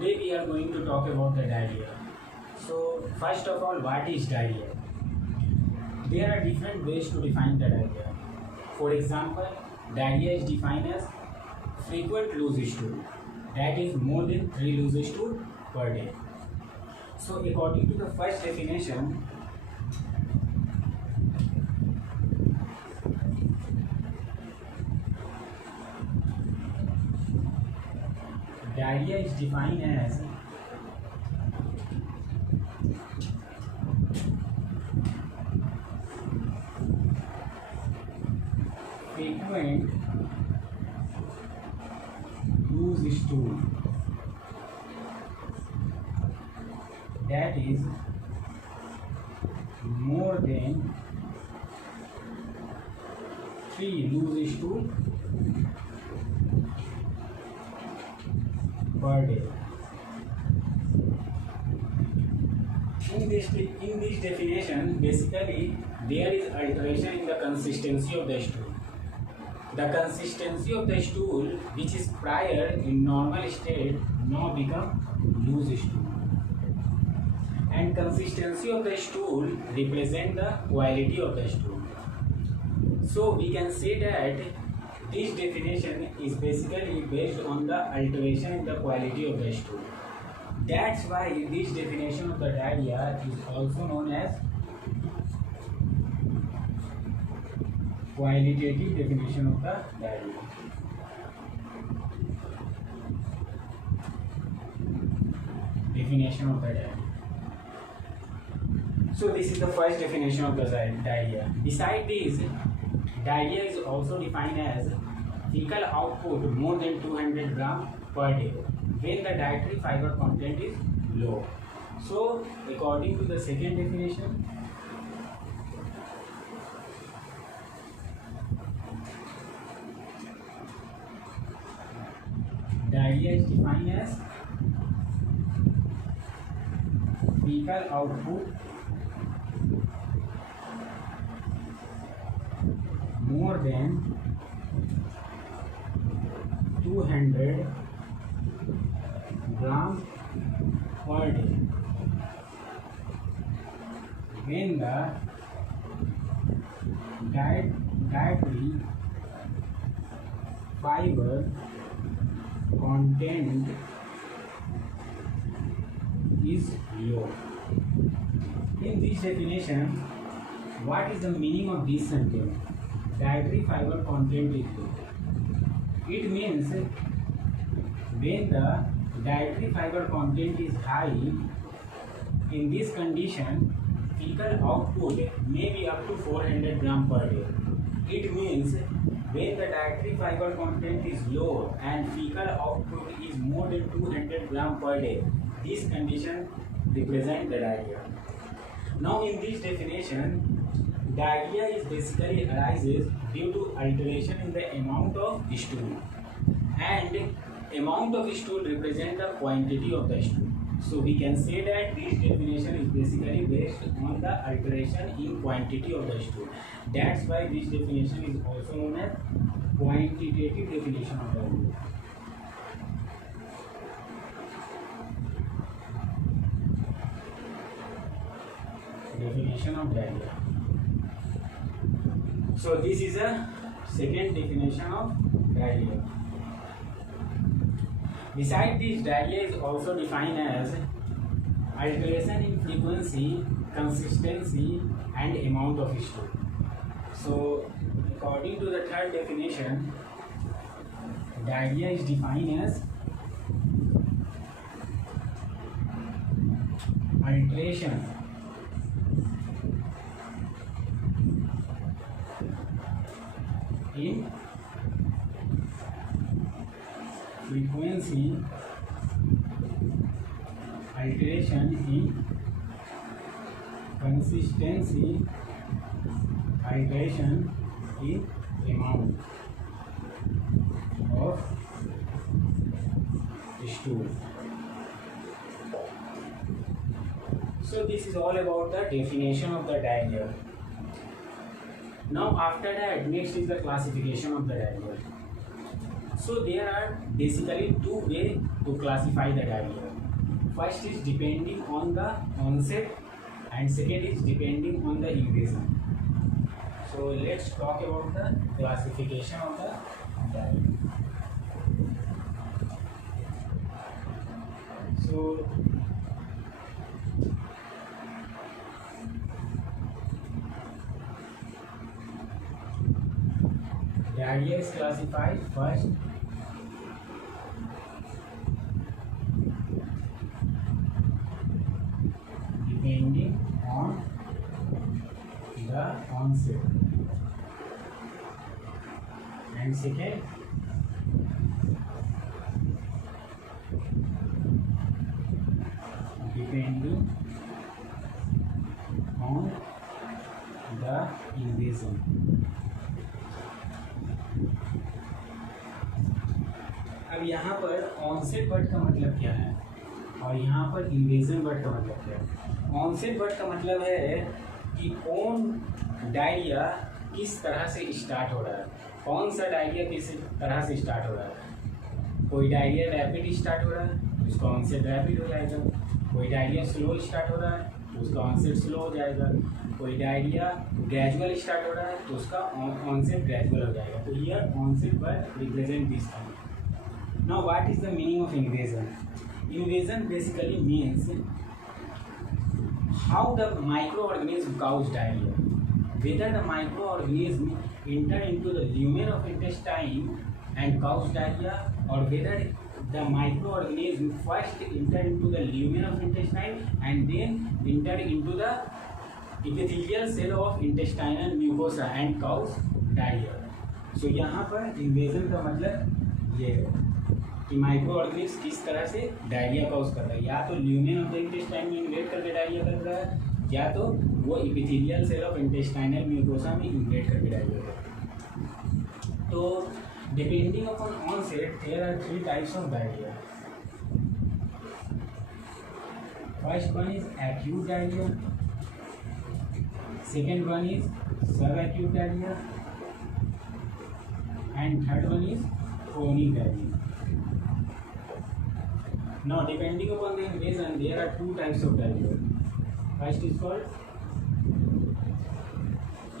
Today we are going to talk about the diarrhea. So first of all, what is diarrhea? There are different ways to define the diarrhea. For example, diarrhea is defined as frequent loose stool, that is more than 3 loose stool per day. So according to the first definition, diarrhea is defined as frequent loose stool, that is more than 3 loose stool per day. In this definition, basically there is alteration in the consistency of the stool. The consistency of the stool, which is prior in normal state, now become loose stool. And consistency of the stool represent the quality of the stool. So we can say that this definition is basically based on the alteration in the quality of the stool. That's why this definition of the diarrhea is also known as qualitative definition of the diarrhea. Definition of the diarrhea. So this is the first definition of the diarrhea. Besides this, diarrhea is also defined as fecal output more than 200 gram per day when the dietary fiber content is low. So according to the second definition, diarrhea is defined as fecal output more than 200 gram per day when the dietary fiber content is low. In this definition, what is the meaning of this sentence? Dietary fiber content is low. It means when the dietary fiber content is high, in this condition, fecal output may be up to 400 gram per day. It means when the dietary fiber content is low and fecal output is more than 200 gram per day, this condition represents the diarrhea. Now in this definition, diarrhea is basically arises due to alteration in the amount of stool, and amount of stool represent the quantity of the stool. So we can say that this definition is basically based on the alteration in quantity of the stool. That's why this definition is also known as quantitative definition of the diarrhea. Definition of diarrhea. So this is a second definition of diarrhea. Besides this, diarrhea is also defined as alteration in frequency, consistency and amount of stool. So according to the third definition, diarrhea is defined as alteration in frequency, alteration in consistency, alteration in amount of stool. So this is all about the definition of the diarrhea. Now after that, next is the classification of the diarrhea. So there are basically two ways to classify the diarrhea. First is depending on the onset and second is depending on the invasion. So let's talk about the classification of the diarrhea. So diarrhea is classified first depending on the onset and second depending on the invasion. अब यहाँ पर onset word का मतलब क्या है और यहाँ पर इन्वेजन वर्ड का मतलब क्या है। ऑनसेट वर्ड का मतलब है कि कौन डायरिया किस तरह से स्टार्ट हो रहा है, कौन सा डायरिया किस तरह से स्टार्ट हो रहा है। कोई डायरिया रैपिड स्टार्ट हो रहा है तो उसका ऑनसेट रैपिड हो जाएगा, कोई डायरिया स्लो स्टार्ट हो रहा है तो उसका ऑनसेट स्लो हो जाएगा, कोई डायरिया ग्रेजुअल स्टार्ट हो रहा है तो उसका ऑनसेट ग्रेजुअल हो जाएगा। तो here onset word represent this thing. Now what is the meaning of invasion? Invasion basically means how the microorganism cause diarrhea. Whether the microorganism enter into the lumen of intestine and cause diarrhea, or whether the microorganism first enter into the lumen of intestine and then enter into the epithelial cell of intestinal mucosa and cause diarrhea. So यहाँ पर invasion का मतलब ये है कि micro organism किस तरह से डायरिया कॉज कर रहा है, या तो ल्यूमेन ऑफ द इंटेस्टाइन में इन्वेट करके डायरिया कर रहा है या तो वो epithelial cell of intestinal mucosa में इन्वेट करके डायरिया कर रहा है। तो depending upon onset there are 3 types of diarrhoea. First one is acute diarrhoea, second one is sub acute diarrhoea and third one is chronic diarrhoea. Now, depending upon the invasion, there are 2 types of diarrhea. First is called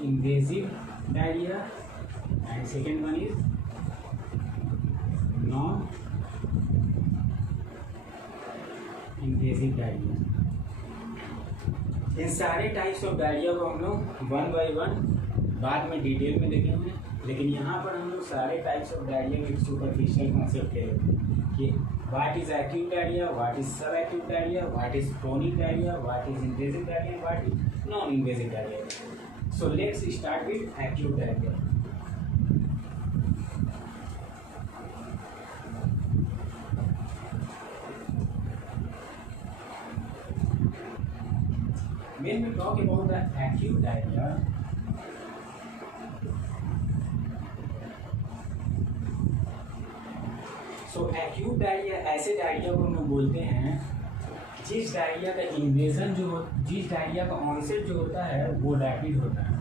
invasive diarrhea, and second one is non-invasive diarrhea. इन सारे types of diarrhoea को हम लोग 1 by 1 बाद में डिटेल में देखेंगे, लेकिन यहाँ पर हम लोग सारे टाइप्स ऑफ डायरिया के सुपरफिशियल कॉन्सेप्ट ले लेते हैं कि what is acute diarrhea, what is subacute diarrhea, what is chronic diarrhea, what is invasive diarrhea, what is non-invasive diarrhea. So let's start with acute diarrhea. When we talk about the acute diarrhea, so acute diarrhoea ऐसे डायरिया को हम लोग बोलते हैं जिस डायरिया का इन्वेजन जिस डायरिया का ऑनसेट जो होता है वो रैपिड होता है।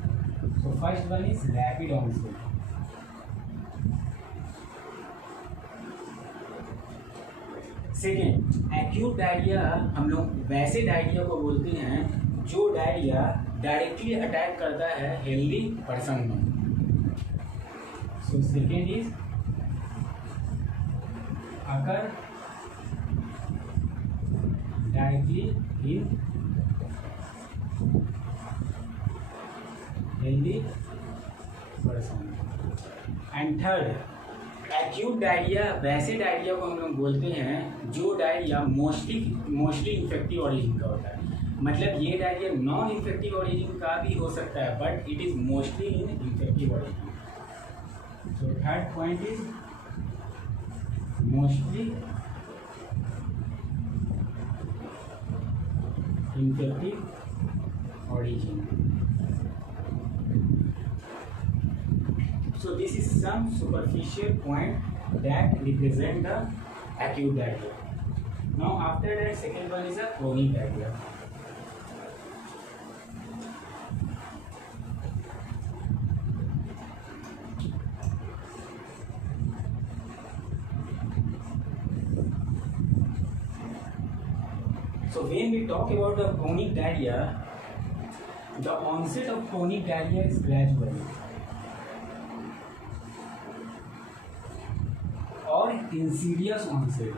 So first one is rapid onset. Second acute diarrhoea हम लोग वैसे डायरिया को बोलते हैं जो डायरिया डायरेक्टली अटैक करता है हेल्दी पर्सन में। सो सेकेंड इज अगर directly in healthy person. And third acute diarrhoea वैसे डायरिया को हम लोग बोलते हैं जो डायरिया मोस्टली इन्फेक्टिव ऑरिजिन का होता है। मतलब ये डायरिया नॉन इन्फेक्टिव ऑरिजिन का भी हो सकता है but it is mostly in infective origin. So third point is mostly infective origin. So this is some superficial point that represent the acute diarrhea. Now after that second one is a chronic diarrhea. So when we talk about the chronic diarrhea, the onset of chronic diarrhea is gradual or insidious onset.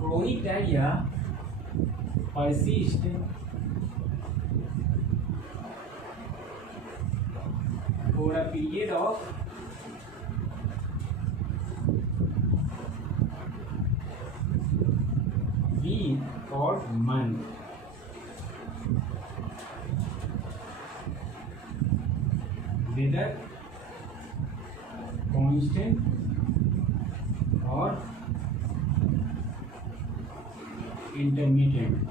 Chronic diarrhea persists for a period of week or month. Whether constant or intermittent.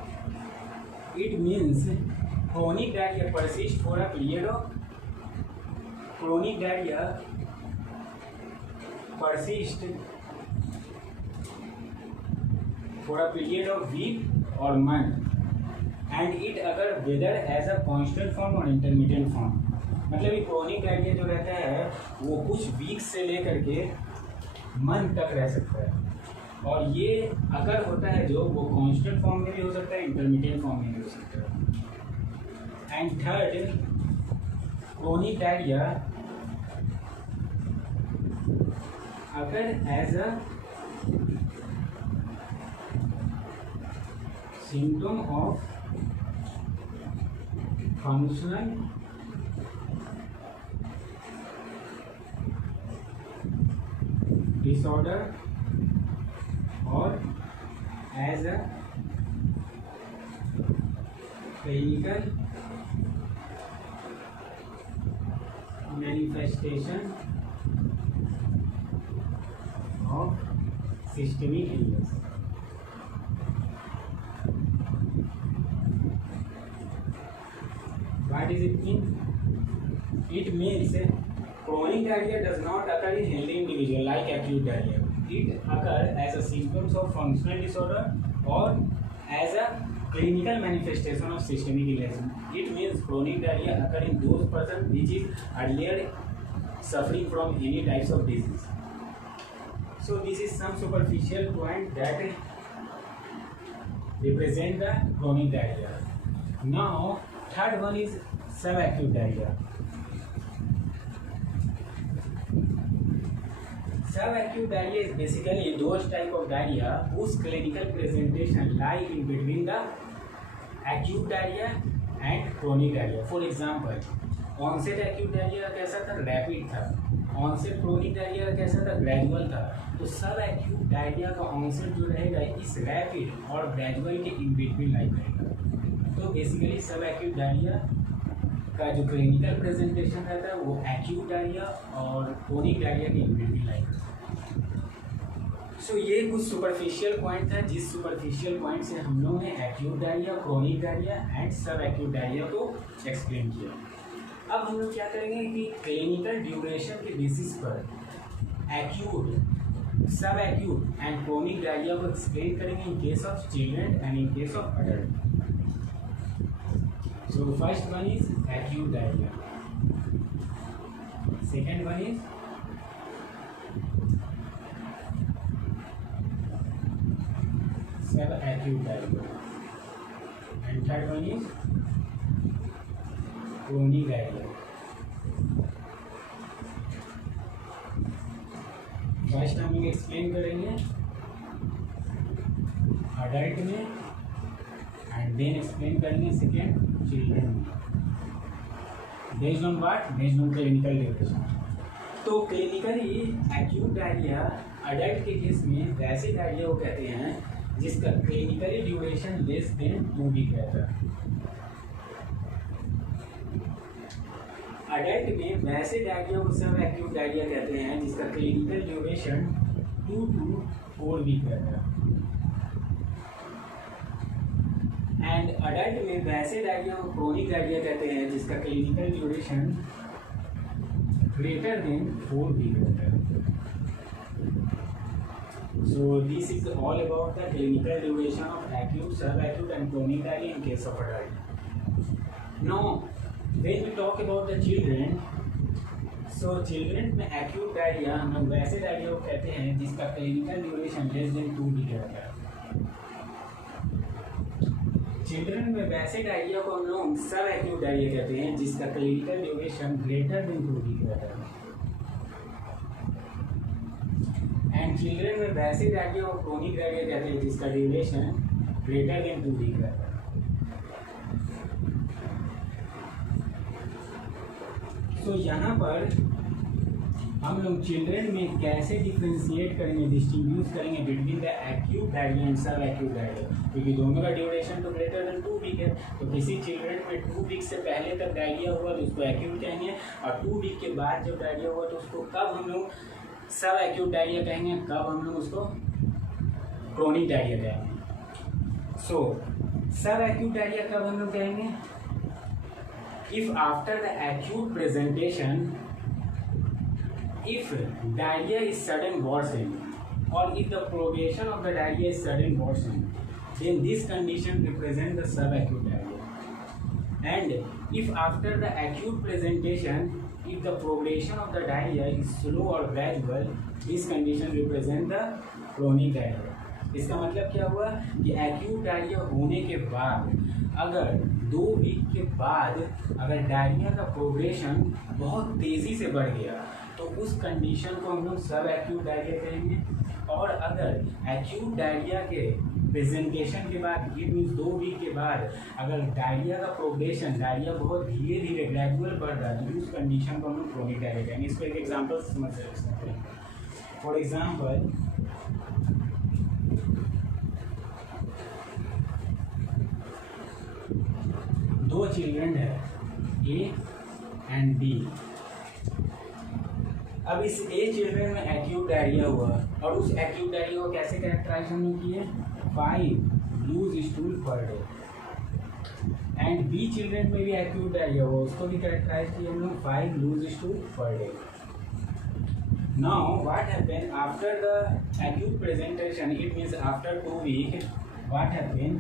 It means chronic diarrhea persists for a period of chronic diarrhea persists for a period of week or month, and it अगर whether as a constant form और intermittent form, मतलब ये chronic diarrhea जो रहता है वो कुछ वीक्स से लेकर के मंथ तक रह सकता है, और ये अगर होता है जो वो कांस्टेंट फॉर्म में भी हो सकता है, इंटरमीडिएट फॉर्म में भी हो सकता है। एंड थर्ड, क्रोनिक डायरिया अगर as a symptom of functional disorder or as a clinical manifestation of systemic illness. What does it mean? It means chronic diarrhea does not occur in healthy individual like acute diarrhea. It occurs as a symptoms of functional disorder or as a clinical manifestation of systemic illness. It means chronic diarrhea occur in those persons which is earlier suffering from any types of disease. So this is some superficial point that represent the chronic diarrhea. Now third one is subacute diarrhea. Subacute diarrhea is basically those type of diarrhea whose clinical presentation lie in between the acute diarrhea and chronic diarrhea. For example, onset acute diarrhea कैसा था? रैपिड था। onset chronic diarrhea कैसा था? ग्रेजुअल था। तो सब acute diarrhea का onset जो रहेगा इस रैपिड और ग्रेजुअल के इन बिटवीन लाई करेगा। तो बेसिकली सब acute diarrhea का जो क्लिनिकल प्रेजेंटेशन रहता है वो एक्यूट डायरिया और क्रोनिक डायरिया के इन बिटवीन लाई करता है। सो ये कुछ सुपरफिशियल पॉइंट था जिस सुपरफिशियल पॉइंट से हम लोग ने acute diarrhoea, chronic diarrhoea and सब एक्यूट डायरिया को एक्सप्लेन किया। अब हम लोग क्या करेंगे कि क्लिनिकल ड्यूरेशन के बेसिस पर acute, sub acute and chronic diarrhoea को एक्सप्लेन करेंगे इन case of children and in case of adult. So first one is acute diarrhea. Second one is subacute diarrhea. And third one is chronic diarrhea. First हम लोग explain करेंगे adult में and then explain करेंगे second children में। Based on what? Based on clinical duration. तो clinically acute diarrhea adult के case में वैसे डायरिया को कहते हैं जिसका clinically duration less than 2 week रहता है। अडल्ट में वैसे डायरिया को सब एक्यूट डायरिया कहते हैं जिसका क्लिनिकल ड्यूरेशन 2 to 4 वीक रहता है। एंड अडल्ट में वैसे डायरिया को क्रोनिक डायरिया कहते हैं जिसका clinical duration greater than 4 week रहता है। So this is all about the clinical duration of acute, sub acute and chronic diarrhoea in case of adult. Now when we talk about the children, so children में acute diarrhoea हम लोग वैसे डायरिया को कहते हैं जिसका clinical duration less than 2 week रहता है। चिल्ड्रन में वैसे डायरिया को हम लोग सब एक्यूट डायरिया कहते हैं जिसका clinical duration greater than 2 week रहता है। एंड चिल्ड्रन में वैसे डायरिया को क्रोनिक डायरिया कहते हैं जिसका ड्यूरेशन ग्रेटर देन 2 वीक रहता है। तो यहाँ पर हम लोग चिल्ड्रन में कैसे डिफ्रेंशिएट करेंगे, डिस्टिंग्विश करेंगे between the acute diarrhoea and सब एक्यूट डायरिया, क्योंकि दोनों का ड्यूरेशन तो ग्रेटर देन 2 वीक है। तो किसी चिल्ड्रन में 2 वीक से पहले तक डायरिया हुआ तो उसको एक्यूट कहेंगे, और 2 वीक के बाद जब डायरिया हुआ तो उसको कब हम लोग सब एक्यूट डायरिया कहेंगे, कब हम लोग उसको क्रोनिक डायरिया कहेंगे। सो सब एक्यूट डायरिया कब हम लोग कहेंगे, if after the acute presentation, if diarrhea is sudden worsen, or if the progression of the diarrhea is sudden worsen, then this condition represent the subacute diarrhea. And if after the acute presentation, if the progression of the diarrhea is slow or gradual, this condition represent the chronic diarrhea. इसका मतलब क्या हुआ कि acute diarrhoea होने के बाद अगर 2 वीक के बाद अगर डायरिया का प्रोग्रेशन बहुत तेज़ी से बढ़ गया तो उस कंडीशन को हम लोग सब एक्यूट डायरिया कहेंगे। और अगर एक्यूट डायरिया के प्रेजेंटेशन के बाद इट मीन्स 2 वीक के बाद अगर डायरिया का प्रोग्रेशन डायरिया बहुत धीरे धीरे ग्रेजुअल बढ़ रहा है तो उस कंडीशन को हम लोग क्रोनिक डायरिया कहेंगे। इसको एक एग्जाम्पल समझ सकते हैं। फॉर एग्जाम्पल, दो चिल्ड्रन है ए एंड बी। अब इस ए चिल्ड्रन में एक्यूट डायरिया हुआ और उस एक्यूट डायरिया को कैसे कैरेक्टराइज हमने किए, 5 loose stool per day. And B children में भी एक्यूट डायरिया हुआ, उसको भी कैरेक्टराइज किए हम लोग 5 loose stool per day. Now what happen after the acute presentation, it means after 2 week, what happen,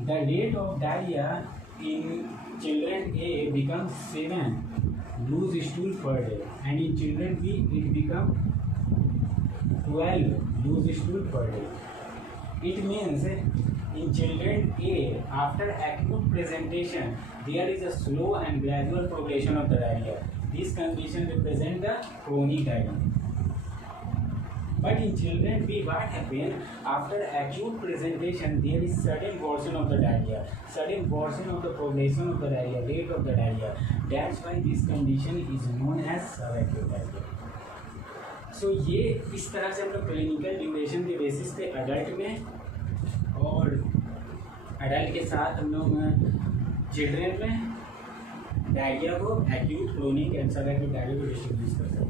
the rate of diarrhea in children A becomes 7 loose stool per day, and in children B it becomes 12 loose stool per day. It means in children A after acute presentation there is a slow and gradual progression of the diarrhea. This condition represent the chronic diarrhea. But in children B, what happen after acute presentation there is sudden worsen of the diarrhea, sudden worsen of the progression of the diarrhea, rate of the diarrhea. That's why this condition is known as subacute diarrhea. So ये इस तरह से हम लोग clinical duration के बेसिस पे अडल्ट में और अडल्ट के साथ हम लोग चिल्ड्रन में डायरिया को acute, chronic and subacute diarrhoea को डिस्ट्रीब्यूट कर सकते हैं।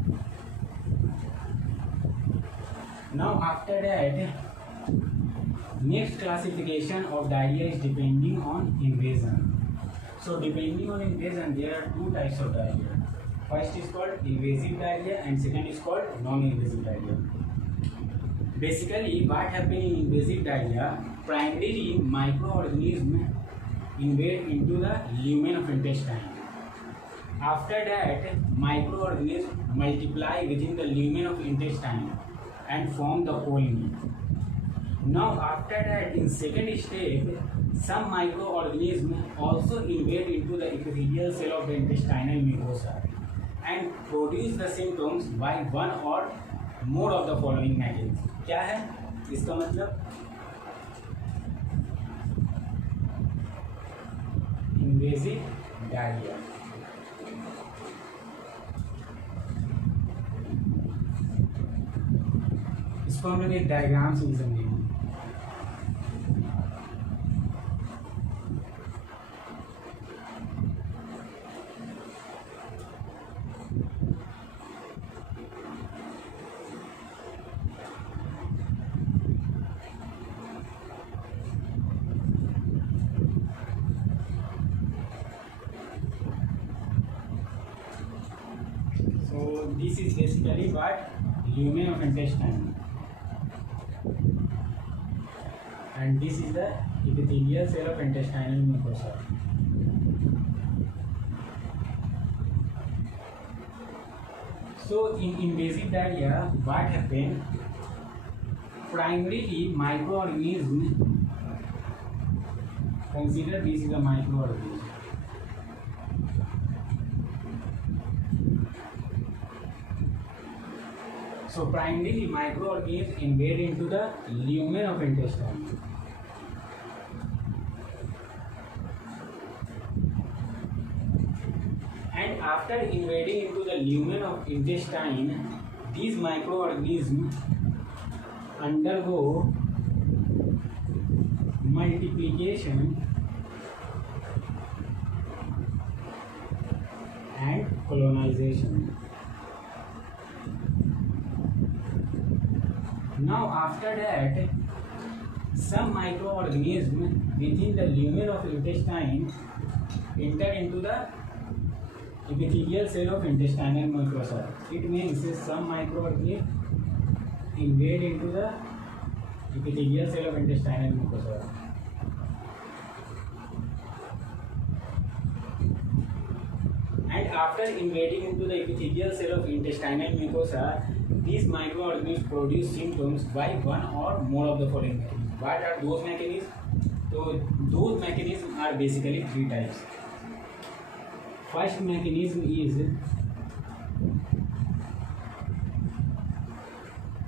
Now after that, next classification of diarrhea is depending on invasion. So depending on invasion, there are 2 types of diarrhea. First is called invasive diarrhea and second is called non-invasive diarrhea. Basically, what happens in invasive diarrhea? Primarily, microorganisms invade into the lumen of intestine. After that, microorganisms multiply within the lumen of intestine and form the colony. Now after that, in second step, some microorganisms also invade into the epithelial cell of the intestinal mucosa and produce the symptoms by one or more of the following mechanisms. क्या है इसका मतलब? Invasive diarrhea. इसको हम लोग एक डायग्राम से भी समझेंगे। So this is basically what lumen of intestine. And this is the epithelial cell of intestinal mucosa. So in invasive diarrhea, what happen? Primarily microorganism. Consider this is a microorganism. So primarily microorganisms invade into the lumen of intestine. And after invading into the lumen of intestine, these microorganisms undergo multiplication and colonization. Now after that, some microorganisms within the lumen of intestine enter into the epithelial cell of intestinal mucosa. It means some microorganisms invade into the epithelial cell of intestinal mucosa. And after invading into the epithelial cell of intestinal mucosa, these microorganisms produce symptoms by one or more of the following mechanisms. What are those mechanisms? So those mechanisms are basically three types. First mechanism is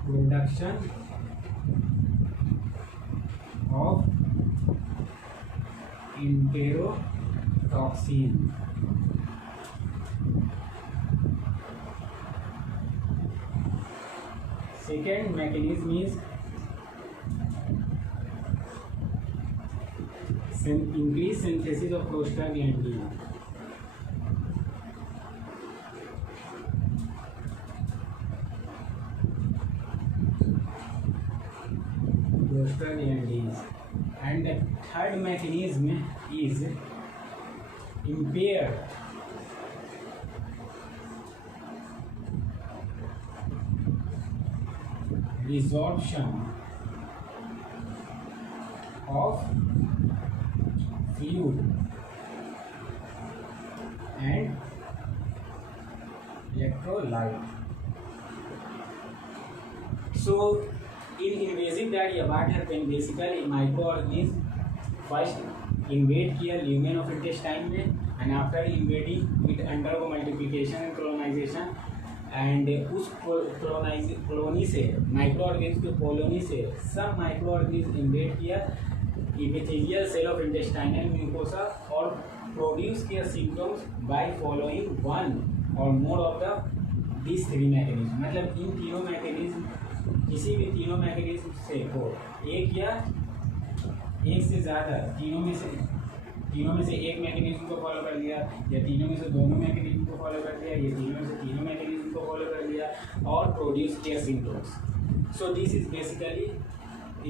production of enterotoxin. Second mechanism is increased synthesis of prostaglandin. And the third mechanism is impaired resorption of fluid and electrolyte. So in invasive diarrhea, what happens? Basically microorganisms first invade किया lumen of intestine में, and after invading it undergo multiplication and colonization, and उस कॉलोनी से माइक्रोऑर्गेनिज्म के कॉलोनी से सब microorganism invade किया epithelial cell of intestinal mucosa और produce किया सिम्टम्स बाय फॉलोइंग वन और more of the this three mechanism. मतलब इन तीनों मैकेनिज्म किसी भी तीनों मैकेनिज्म से हो एक या एक से ज़्यादा तीनों में से एक मैकेनिज्म को फॉलो कर लिया, या तीनों में से दोनों मैकेनिज्म को फॉलो कर लिया, या तीनों में से तीनों मैकेनिज्म को फॉलो कर लिया और प्रोड्यूस किया symptoms. So this is basically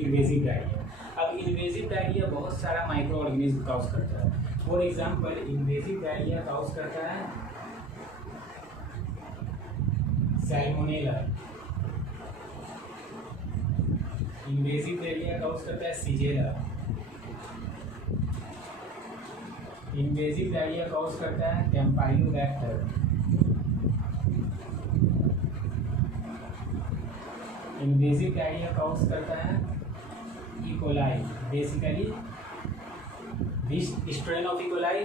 invasive diarrhea. अब इन्वेजिव डायरिया बहुत सारा माइक्रो ऑर्गेनिज्म काउज करता है. For example invasive diarrhea cause करता है सैल्मोनेला, इन्वेजिव डायरिया काउज करता है सीजेला, इन्वेजिव डायरिया काउज करता है कैम्पाइलोबैक्टर, इन्वेजिव डायरिया काउज करता है E coli. Basically this strain of E coli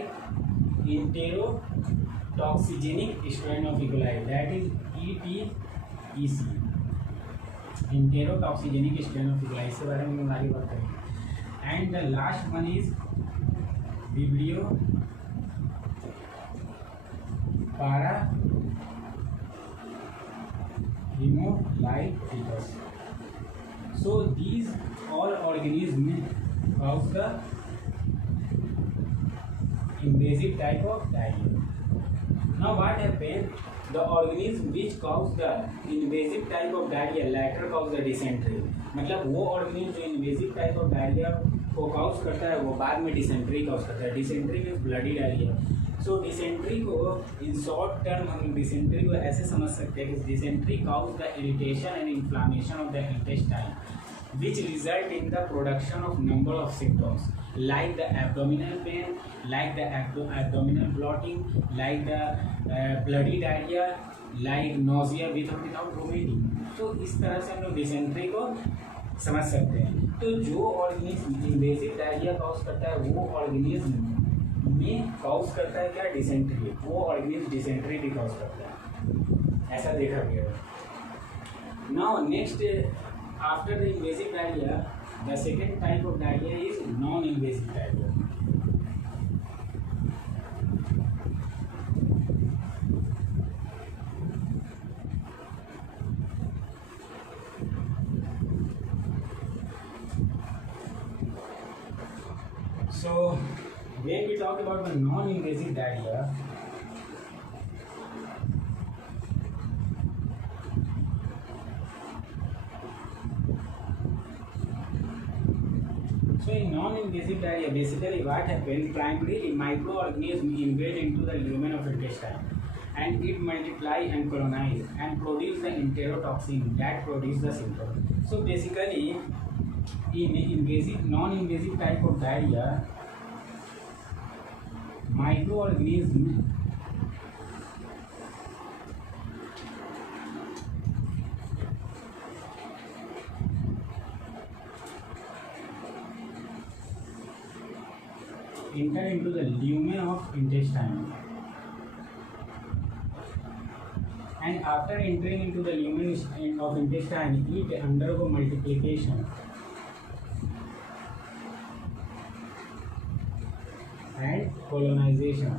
enterotoxigenic strain of E coli, that is ETEC, enterotoxigenic strain of E coli. इसके बारे में हम आगे बात करेंगे. And the last one is vibrio parahemolyticus. So these all organisms cause the invasive type of diarrhea. Now what happens? The organism which cause the invasive type of diarrhea later cause the dysentery. मतलब वो organism जो invasive type of diarrhoea को cause करता है वो बाद में dysentery cause करता है. Dysentery means bloody diarrhoea. So dysentery को इन शॉर्ट टर्म हम डिसेंट्री को ऐसे समझ सकते हैं कि dysentery cause the irritation and inflammation of the intestine which result in the production of number of symptoms like the abdominal pain, like the abdominal bloating, like the bloody diarrhea, like nausea with और without vomiting. तो इस तरह से हम लोग डिसेंट्री को समझ सकते हैं। तो जो ऑर्गेनिज्म इन्वेसिव डायरिया कॉज करता है वो ऑर्गेनिज्म में कॉज करता है क्या, डिसेंट्री। वो ऑर्गेनिज्म डिसेंट्री भी कॉज करता है, ऐसा देखा गया है। Now next, after the invasive diarrhoea the second type of diarrhoea is non invasive diarrhoea. So when we talk about the non-invasive diarrhea, so in non-invasive diarrhea basically what happens, primarily microorganisms invade into the lumen of intestine and it multiply and colonize and produce the enterotoxin that produce the symptom. So basically in invasive non-invasive type of diarrhea, microorganisms enter into the lumen of intestine, and after entering into the lumen of intestine it undergo multiplication and colonization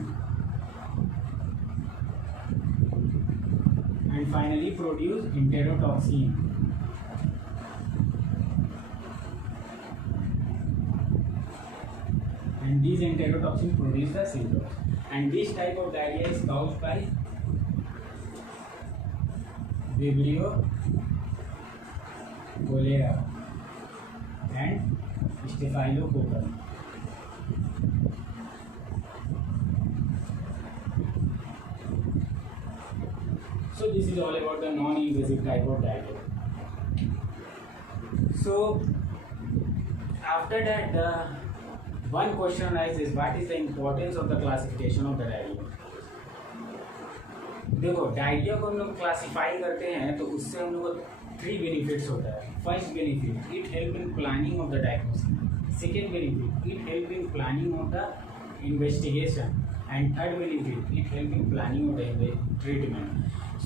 and finally produce enterotoxin, and these enterotoxin produce the symptoms. And this type of diarrhea is caused by Vibrio cholera and Staphylococcus. So this is all about the non-invasive type of diarrhea. So after that, the one question arises, what is the importance of the classification of the diarrhea? देखो डायरिया को हम लोग क्लासीफाई करते हैं तो उससे हम लोग को 3 बेनिफिट्स होता है। First benefit, it help in planning of the diagnosis. Second benefit, it help in planning of the investigation. And third benefit, it help in planning of the treatment.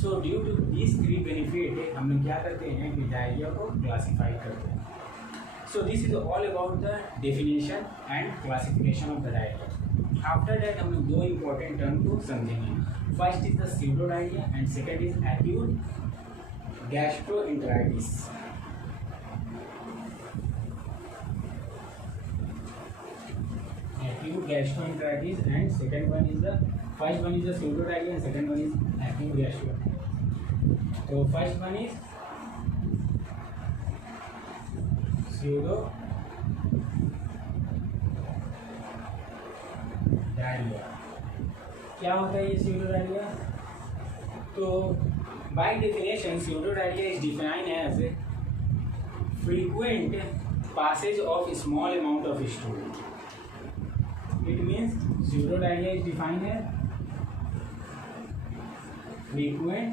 So due to this 3 benefit हम लोग क्या करते हैं कि डायरिया को क्लासीफाई करते हैं। सो this is all about the definition and classification of the diarrhoea. After that हम लोग 2 इंपॉर्टेंट टर्म को समझेंगे। First is the pseudo diarrhoea and second is acute gastroenteritis. Acute gastroenteritis and second one is the first one is the pseudo diarrhea and second one is acute gastroenteritis. So first one is pseudo diarrhoea. क्या होता है ये pseudo diarrhoea? तो by definition pseudo diarrhoea is defined as frequent passage of small amount of stool. It means pseudo diarrhea is defined as frequent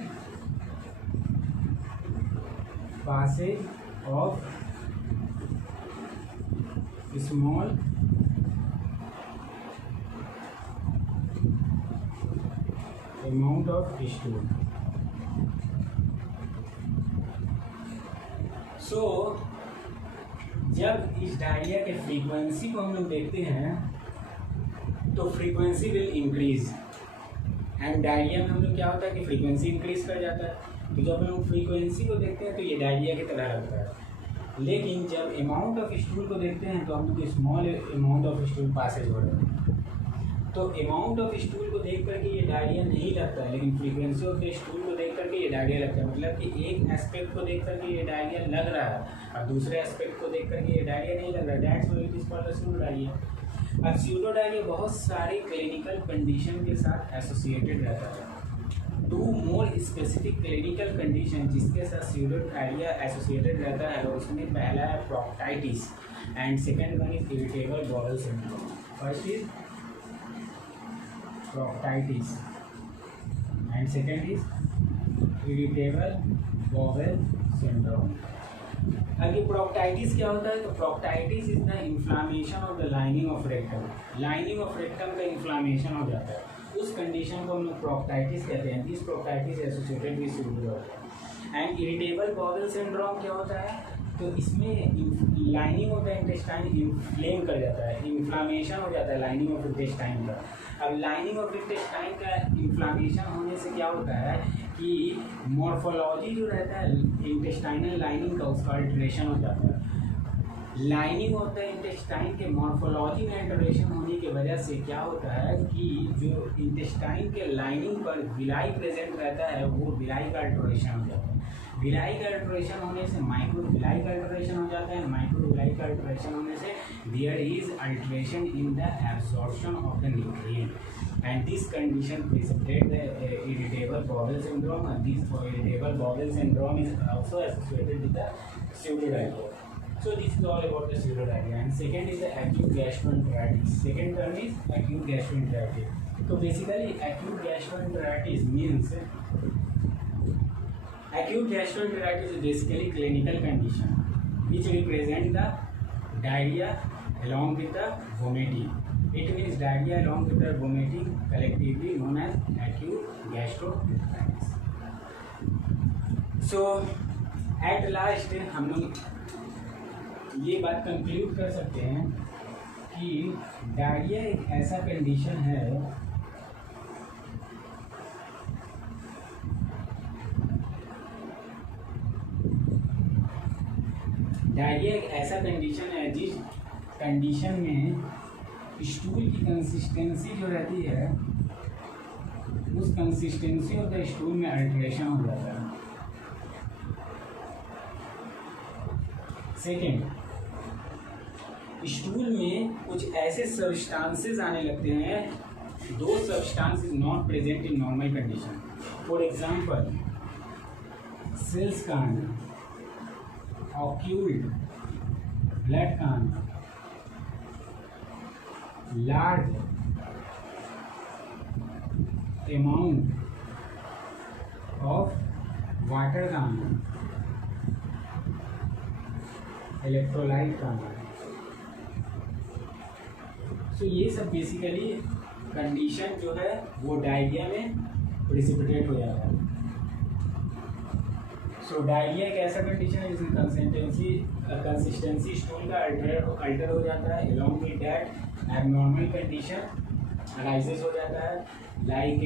passage of small amount of stool. So जब इस डायरिया के फ्रीक्वेंसी को हम लोग देखते हैं तो frequency will increase and diarrhoea में हम लोग क्या होता है कि फ्रीक्वेंसी इंक्रीज कर जाता है। तो जब हम लोग फ्रीक्वेंसी को देखते हैं तो ये डायरिया की तरह लगता है, लेकिन जब अमाउंट ऑफ स्टूल को देखते हैं तो हम लोग small amount of stool passage हो रहा है। तो अमाउंट ऑफ स्टूल को देख करके ये डायरिया नहीं लगता है, लेकिन फ्रीक्वेंसी ऑफ द स्टूल को देख करके ये डायरिया लगता है। मतलब कि एक एस्पेक्ट को देख करके ये डायरिया लग रहा है और दूसरे एस्पेक्ट को देख करके ये डायरिया नहीं लग रहा है। That's why it is called pseudo diarrhoea. अब स्यूडो डायरिया बहुत सारे क्लिनिकल कंडीशन के साथ एसोसिएटेड रहता है। 2 मोर स्पेसिफिक क्लिनिकल कंडीशन जिसके साथ स्यूडो डायरिया एसोसिएटेड रहता है, और उसमें पहला है proctitis and second one is irritable bowel syndrome. First is proctitis and second is irritable bowel syndrome. आगे प्रोक्टाइटिस क्या होता है? तो proctitis is the inflammation of the lining of rectum. Lining of rectum का इन्फ्लामेशन हो जाता है, उस कंडीशन को हम लोग प्रोक्टाइटिस कहते हैं। This proctitis associated with severe. And irritable bowel syndrome क्या होता है? तो इसमें lining of the intestine inflame कर जाता है, इन्फ्लामेशन हो जाता है लाइनिंग ऑफ इंटेस्टाइन का। अब लाइनिंग ऑफ इंटेस्टाइन का इन्फ्लामेशन होने से क्या होता है कि मॉर्फोलॉजी जो रहता है इंटेस्टाइनल लाइनिंग का, उसका अल्टरेशन हो जाता है। लाइनिंग ऑफ द इंटेस्टाइन के मॉर्फोलॉजी में अल्टरेशन होने की वजह से क्या होता है कि जो इंटेस्टाइन के लाइनिंग पर विलाई प्रेजेंट रहता है, वो विलाई का अल्टरेशन हो जाता है। विलाई का अल्टरेशन होने से माइक्रो विलाई का अल्टरेशन हो जाता है। माइक्रो विलाई का अल्टरेशन होने से there is alteration in the absorption of the nutrient and this condition precipitate the irritable bowel syndrome, and this irritable bowel syndrome is also associated with the pseudo-diarrhea. So this is all about the pseudo-diarrhea. And second is the acute gastroenteritis. Second term is acute gastroenteritis. So basically acute gastroenteritis means acute gastroenteritis is basically clinical condition which represent the diarrhea along with the vomiting. It means diarrhea along with the vomiting, collectively known as acute gastroenteritis. So at last हम लोग ये बात कंक्लूड कर सकते हैं कि डायरिया एक ऐसा कंडीशन है जिस कंडीशन में स्टूल की कंसिस्टेंसी जो रहती है, उस कंसिस्टेंसी ऑफ द स्टूल में अल्टरेशन हो जाता है। सेकेंड, स्टूल में कुछ ऐसे सब्सटेंसेस आने लगते हैं, दो substance is not present in normal condition. For example cells count, occult blood count, large amount of water content, electrolyte content. So ये सब बेसिकली कंडीशन जो है वो डायरिया में प्रिसिपिटेट हो जाता है। सो डायरिया एक ऐसा कंडीशन है जिसमें कंसिस्टेंसी स्टूल का अल्टर हो जाता है। Along with that abnormal condition arises हो जाता है, लाइक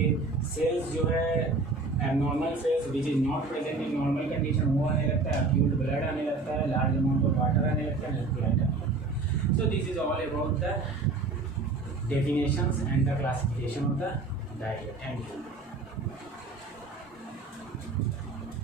सेल्स जो है abnormal cells which is not present in normal condition, वो आने लगता है, अक्यूट ब्लड आने लगता है, लार्ज अमाउंट ऑफ वाटर आने लगता है, इलेक्ट्रोलाइट आने लगता है। So this is all about the definitions and the classification of the diarrhoea. Thank you.